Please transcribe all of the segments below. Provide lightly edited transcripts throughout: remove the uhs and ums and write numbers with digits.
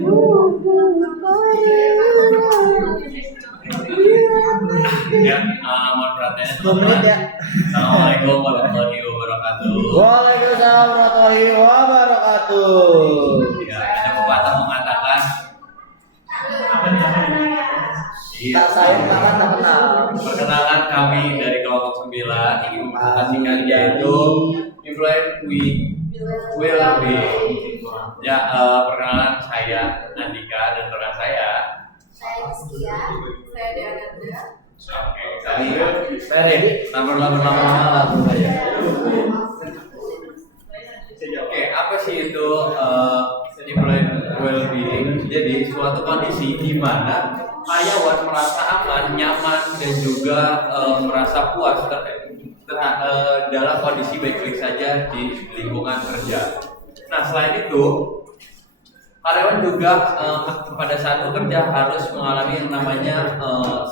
Ya, mohon perhatiannya teman-teman. Assalamualaikum warahmatullahi wabarakatuh. Waalaikumsalam warahmatullahi wabarakatuh. Ya, ada pepatah mengatakan Tak sayang tangan tak kenal. perkenalan kami dari kelompok 9 ingin mempresentasikan yaitu Influence Will Be. Ya, perkenalan saya Andika dan rekan saya. Saya Rizkia, saya Diananda. Oke, saya Rin. Nomor berlama-lama langsung saja. Oke, apa sih itu Influence Will Be? Jadi suatu kondisi di mana karyawan merasa aman, nyaman, dan juga merasa puas dalam kondisi baik-baik saja di lingkungan kerja. Nah, selain itu, karyawan juga pada saat bekerja harus mengalami yang namanya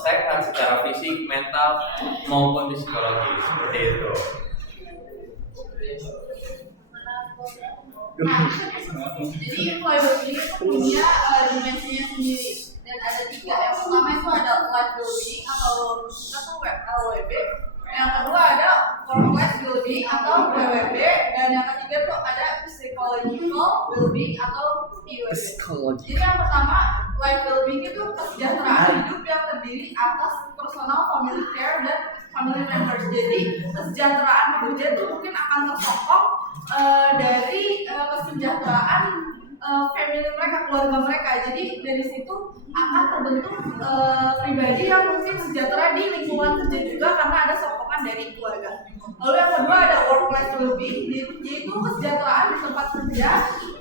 sehat secara fisik, mental, maupun psikologis. Seperti itu. Nah, jadi employability itu punya dimensinya sendiri dan ada 3. Yang pertama itu ada life well-being atau WWB. Yang kedua ada work-life well-being atau WWB, dan yang ketiga itu ada psychological well-being atau PWB. Jadi yang pertama life well-being itu kesejahteraan hidup yang terdiri atas personal, family care, dan family members. Jadi kesejahteraan pekerja itu mungkin akan tersokong dari kesejahteraan family mereka, keluarga mereka. Jadi dari situ akan terbentuk pribadi yang mungkin sejahtera di lingkungan kerja juga karena ada sokongan dari keluarga. Lalu yang kedua ada work-life well-being, yaitu kesejahteraan di tempat kerja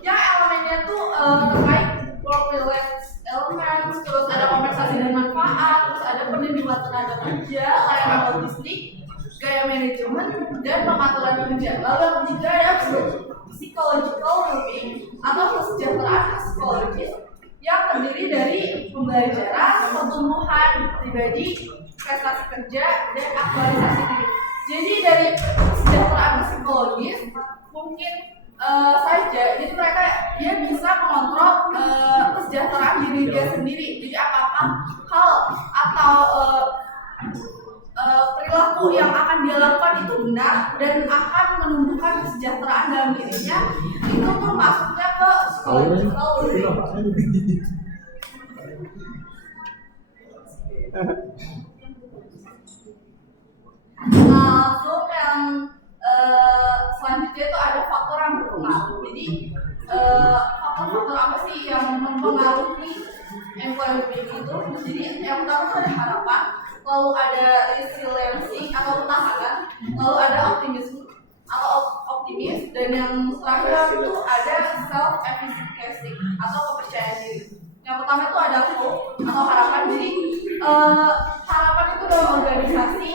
yang elemennya tuh terkait work-life elements, terus ada kompensasi dan manfaat, terus ada perlindungan tenaga kerja, layanan logistik, gaya manajemen, dan pengaturan kerja. Lalu yang ketiga ada psychological well-being atau kesejahteraan psikologis yang terdiri dari pembelajaran, pertumbuhan pribadi, prestasi kerja, dan aktualisasi diri. Jadi dari kesejahteraan psikologis mungkin saja, jadi mereka dia bisa mengontrol kesejahteraan diri dia sendiri. Jadi apakah hal atau perilaku yang akan dia lakukan itu benar dan akan menumbuhkan kesejahteraan dalam dirinya, itu tuh masuknya ke psychological well-being. Lalu yang selanjutnya itu ada faktor yang berpengaruh. Jadi faktor-faktor apa sih yang mempengaruhi employability itu? Jadi yang pertama itu ada harapan, lalu ada resiliency atau ketahanan, lalu ada optimis, dan yang terakhir itu ada self efficacy atau kepercayaan diri. Yang pertama itu ada hope atau harapan. Jadi harapan itu dalam organisasi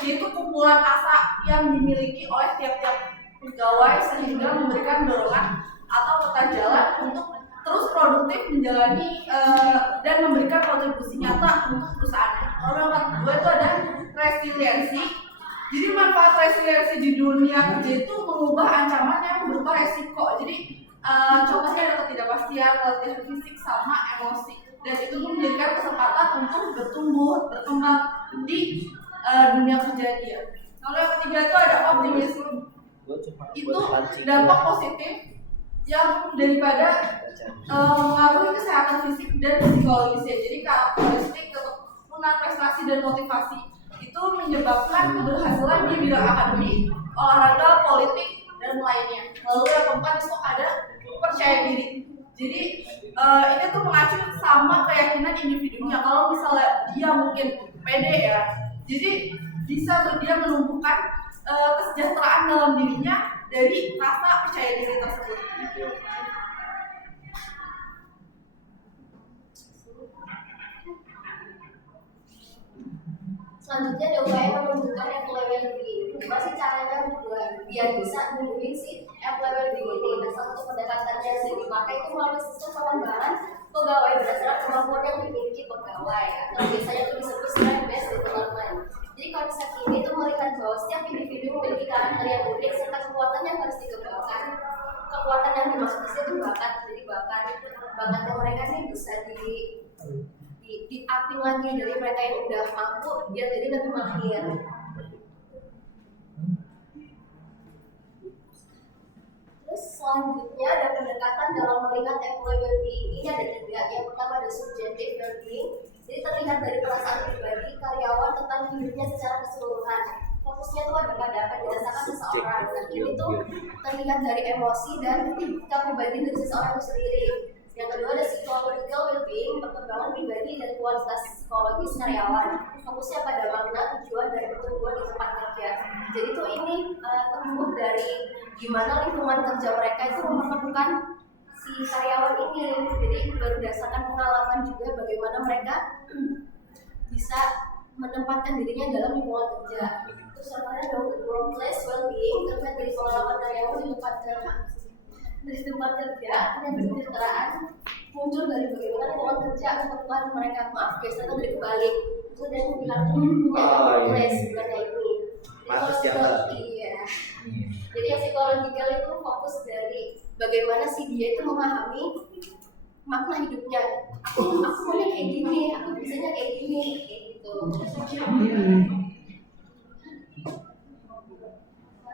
yaitu kumpulan asa yang dimiliki oleh tiap-tiap pegawai sehingga memberikan dorongan atau peta jalan untuk terus produktif menjalani dan memberikan kontribusi nyata untuk perusahaannya. Lalu yang kedua itu ada resiliensi. Jadi manfaat resiliensi di dunia kerja itu mengubah ancaman yang berupa resiko. Jadi contohnya ada ketidakpastian, latihan fisik sama emosi, dan itu menjadikan kesempatan untuk bertumbuh, berkembang di dunia kerja dia. Lalu yang ketiga itu ada optimisme. Itu dampak positif yang daripada mengaruhi kesehatan fisik dan psikologisnya. Jadi karakteristik ketekunan, prestasi, dan motivasi itu menyebabkan keberhasilan di bidang akademik, olahraga, politik, dan lainnya. Lalu yang keempat itu ada percaya diri. Jadi ini tuh mengacu sama keyakinan individunya. Kalau misalnya dia mungkin pede ya, jadi bisa tuh dia menumbuhkan kesejahteraan dalam dirinya dari rasa percaya diri tersebut. Selanjutnya ada upaya menunjukkan employability. Gimana sih caranya biar bisa menunjukkan si employability ini? Nah, salah satu pendekatan yang sering dipakai itu melalui sistem pengembangan pegawai berdasarkan kemampuan yang dimiliki pegawai, atau biasanya itu disebut sebagai best development. Jadi konsep ini itu melihat bahwa setiap individu memiliki karakter yang unik serta kekuatan yang harus dikembangkan. Kekuatan yang dimaksud itu bakat. Jadi bakat bakatnya mereka nih bisa di-upin lagi dari mereka yang udah mampu biar jadi lebih mahir. Terus selanjutnya ada pendekatan dalam melihat employee well-being. Ini ada 3. Yang pertama ada subjective well-being. Jadi terlihat dari perasaan pribadi karyawan tentang hidupnya secara keseluruhan. Fokusnya tuh ada pada apa yang dirasakan seseorang. Dan ini tuh terlihat dari emosi dan kepribadian dari seseorang itu sendiri. Yang kedua ada psychological well-being, perkembangan pribadi dan kualitas psikologis karyawan. Fokusnya pada makna, tujuan, dan pertumbuhan di tempat kerja. Jadi tuh ini tumbuh dari gimana lingkungan kerja mereka itu mempertemukan si karyawan ini. Jadi berdasarkan pengalaman juga bagaimana mereka bisa menempatkan dirinya dalam lingkungan kerja. Terus contohnya ada workplace well-being, terlihat dari pengalaman karyawan di tempat kerja. Dari tempat kerja yang kesejahteraan muncul dari bagaimana lingkungan kerja mempertemukan mereka. Maaf biasanya dari kebalik itu dan bilang workplace bukan ini. Iya. Jadi yang psikologikal itu fokus dari bagaimana sih dia itu memahami makna hidupnya. Aku maunya kayak gini, aku bisanya kayak gini, kayak gitu.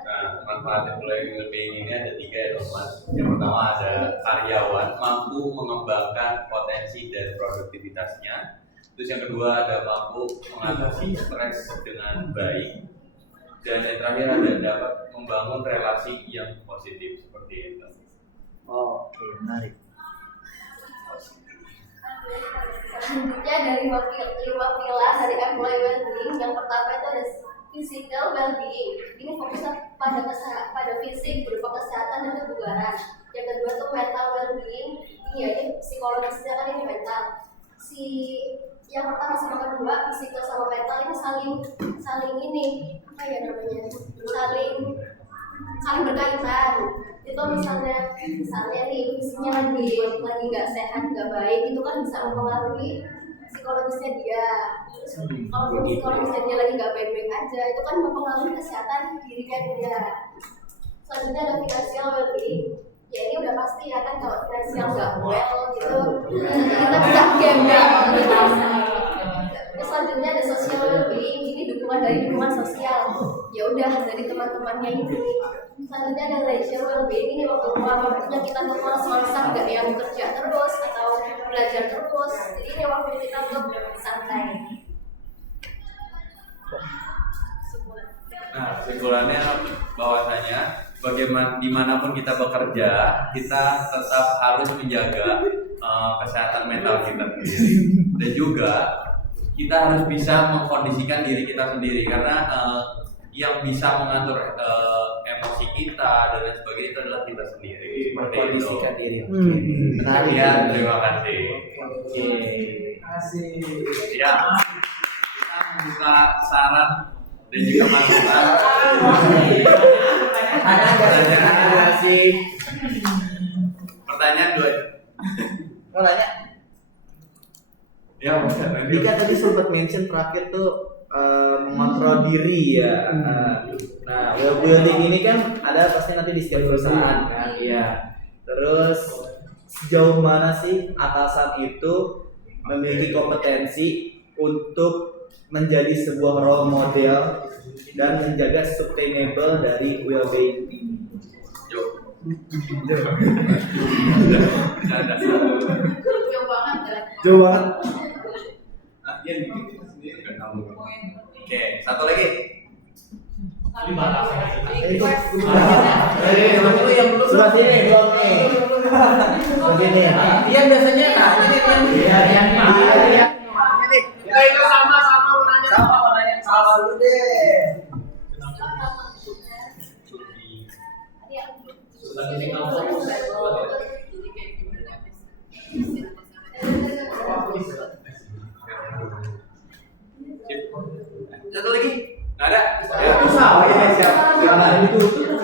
Nah, manfaat employee well-being ini ada 3 ya teman. Yang pertama ada karyawan mampu mengembangkan potensi dan produktivitasnya. Terus yang kedua ada mampu mengatasi stres dengan baik. Dan yang terakhir ada dapat membangun relasi yang positif seperti itu. Oke, menarik. Selanjutnya dari 5 pilar dari employee well-being. Yang pertama itu ada physical well-being. Ini fokusnya pada fisik berupa kesehatan dan kebugaran. Yang kedua itu mental well-being. Ini psikologisnya kan ini mental. Yang pertama sama kedua physical sama mental ini saling ini apa ya namanya? Saling berkaitan. Itu misalnya nih fisiknya lagi nggak sehat nggak baik itu kan bisa mempengaruhi psikologisnya dia. Terus kalau psikologisnya dia lagi nggak baik-baik aja itu kan mempengaruhi kesehatan dirinya dia. Selanjutnya ada financial well-being. Ya ini udah pasti ya kan kalau finansial nggak well gitu kita bisa gambling gitu. Terus selanjutnya ada social well-being. Ini dukungan dari dukungan sosial. Ya udah dari teman-temannya ini. Selanjutnya ada leisure well-being. Ini waktunya kita untuk masa-masa nggak yang kerja terus atau belajar terus. Jadi ini waktu kita untuk santai. Nah, kesimpulannya bahwasanya dimanapun kita bekerja, kita tetap harus menjaga kesehatan mental kita sendiri, dan juga kita harus bisa mengkondisikan diri kita sendiri karena yang bisa mengatur emosi kita dan lain sebagainya itu adalah kita sendiri. Mengkondisikan diri. Menarik ya, terima kasih. Terima kasih. Ya, kita membuka saran dan juga masukan. Ada sih. Pertanyaan 2. Mau nanya? Ya, bisa. Dika tadi sempat mention terakhir tuh mengontrol diri ya. Nah, well-being ini kan ada pasti nanti di setiap perusahaan kan. Iya. Terus sejauh mana sih atasan itu memiliki kompetensi untuk menjadi sebuah role model dan menjaga sustainable dari well-being ini? Jauh banget. Oke, satu lagi. Sebelah sini belum nih. Sebelah sini. Iya biasanya Iya. itu sama dulu deh. Satu lagi. Nggak ada. Ya, sama ya, siap. Jangan ditutup.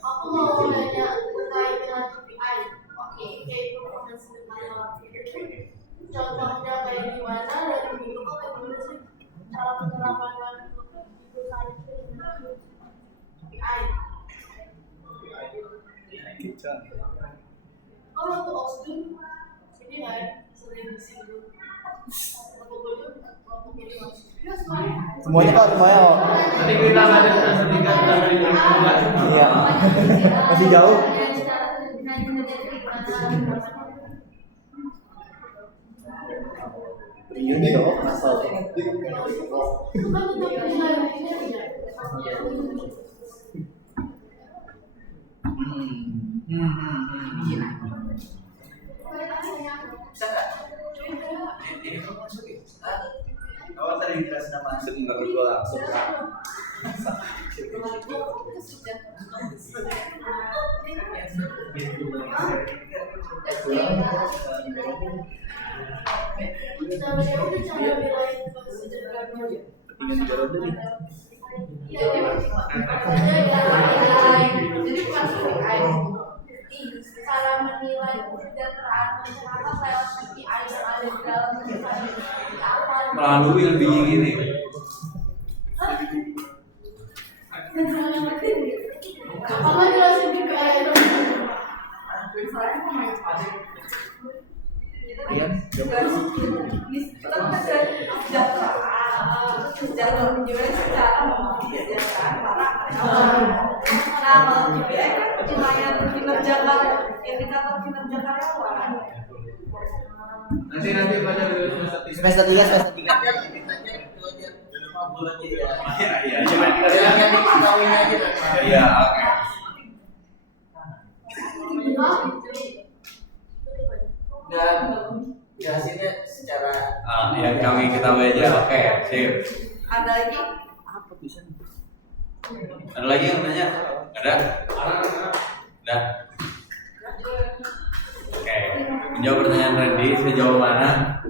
Aku mau nanya terkait dengan KPI. Oke, kayak performance mental. Contohnya kayak gimana dari dulu kok kayak gimana sih cara penerapan perusahaan itu KPI. Kalau untuk Osdun ini nggak ya sering disinggung. Semuanya kok, semuanya kok. Nanti kita lanjut sedikit dari Iya. Masih jauh. Ini dong, asal. Ini kamu masuk ya? Oh, tadi jelas nama masuk enggak gue langsung. Jadi bukan cara menilai kesejahteraan masyarakat lewat KPI yang ada di dalam apa Melalui lebih ini. apa jelasin KPI itu Iya, kita kan kesejahteraan gimana secara kesejahteraan para karyawan. Nah kalau KPI kan penilaian kinerja indikator kinerja karyawan. nanti baca dulu semester 3 semester 3. Iya, oke. dan jelasinnya secara Yang kami ketahui aja. Oke, sip. Ada lagi? Ada lagi yang nanya? Ada? Udah. Oke. Menjawab pertanyaan Randy, sejauh mana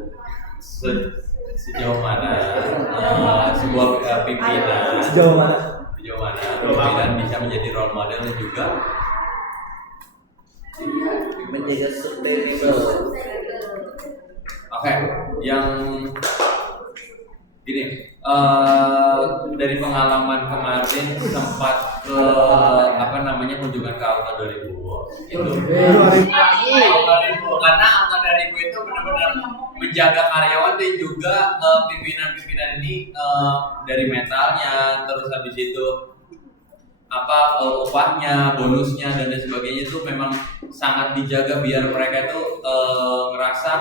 sebuah pimpinan Sejauh mana? pimpinan bisa menjadi role model dan juga Menjaga sustainable. oke, yang gini, dari pengalaman kemarin sempat ke kunjungan ke Alta 2000 itu karena Alta 2000 itu benar-benar menjaga karyawan dan juga pimpinan-pimpinan ini dari mentalnya, terus habis itu upahnya, bonusnya dan lain sebagainya itu memang sangat dijaga biar mereka itu ngerasa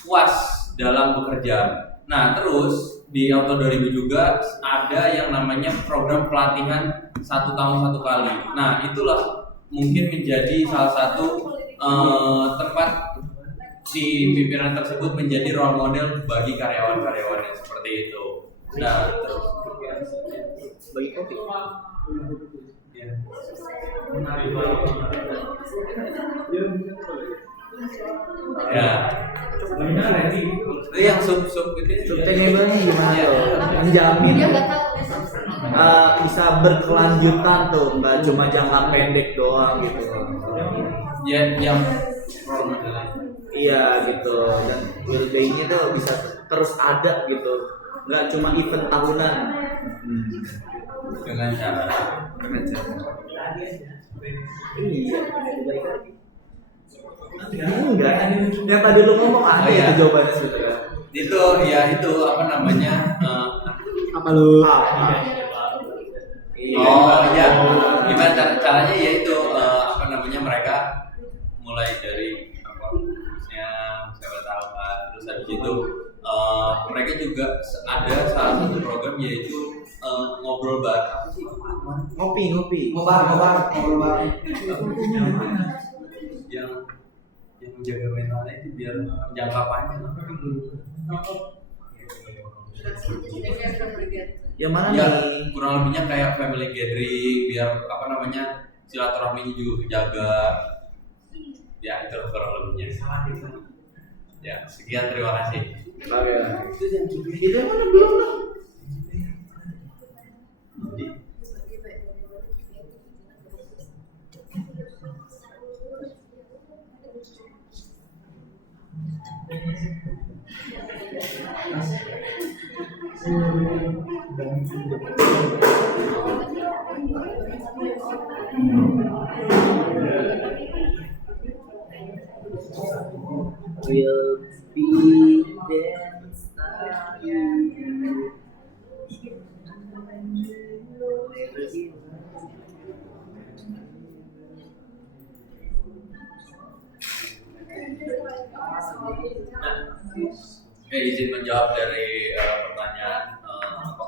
puas dalam bekerja. Nah, terus di Auto 2000 juga ada yang namanya program pelatihan 1 tahun 1 kali. Nah, itulah mungkin menjadi salah satu tempat si pimpinan tersebut menjadi role model bagi karyawan-karyawan yang seperti itu. Nah, terus Bagi kopi. ya. Ya. Itu yang sub itu Sustainable nya gimana Ya. tuh? Menjamin Dia nggak tahu bisa berkelanjutan tuh, nggak cuma jangka pendek doang gitu. ya yang role model. Iya gitu, dan Will Day-nya tuh bisa terus ada gitu, nggak cuma event tahunan. dengan cara Iya, enggak, yang tadi lu ngomong ada Oh, iya. itu jawabannya sebetulnya. itu ya itu apa namanya Apa lu? oh iya gimana caranya ya itu apa namanya mereka mulai dari misalnya siapa tahu kan, terus habis itu mereka juga ada salah satu program yaitu ngobrol bareng apa sih Ngopi. ngobar yang menjaga mentalnya itu biar jangka panjang. Yang mana Ya nih? kurang lebihnya kayak family gathering biar apa namanya silaturahminya juga dijaga. Ya itu kurang lebihnya. Ya sekian, terima kasih. Oke. Itu yang mana belum tuh? will be there Oke, izin menjawab dari pertanyaan apa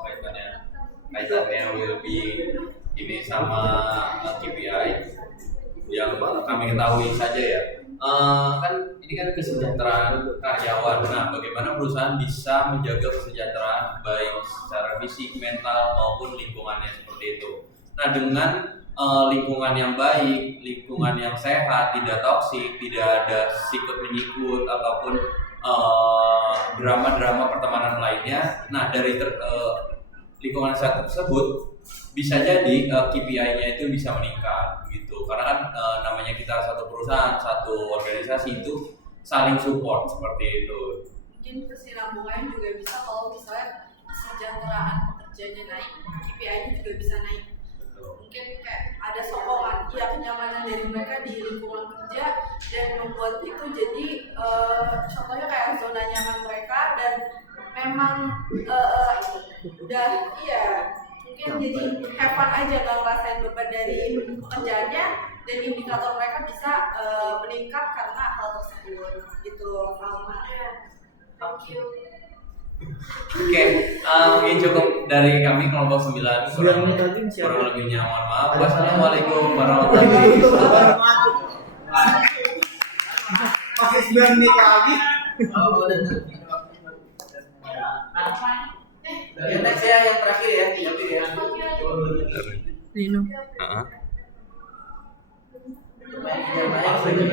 kaitannya will be ini sama KPI yang kami ketahui saja ya. Kan ini kan kesejahteraan karyawan. Nah, bagaimana perusahaan bisa menjaga kesejahteraan baik secara fisik, mental maupun lingkungannya seperti itu. Nah, dengan lingkungan yang baik, lingkungan yang sehat, tidak toksik, tidak ada sikut menyikut ataupun drama-drama pertemanan lainnya. Nah, dari lingkungan sehat tersebut bisa jadi KPI-nya itu bisa meningkat gitu. Karena kan namanya kita satu perusahaan, satu organisasi itu saling support seperti itu. Mungkin kesinambungannya juga bisa kalau misalnya kesejahteraan pekerjanya naik, KPI-nya juga bisa naik. Mungkin kayak ada sokongan, ya kenyamanan dari mereka di lingkungan kerja dan membuat itu jadi contohnya kayak zona nyaman mereka dan memang udah mungkin jadi have fun aja, nggak ngerasain beban dari pekerjaannya dan indikator mereka bisa meningkat karena hal tersebut gitu. Thank you. Oke, mungkin cukup dari kami kelompok 9 kurang lebihnya mohon maaf. Wassalamualaikum warahmatullahi wabarakatuh. Masih 9 menit lagi. Next ya, yang terakhir ya, Nino. Yang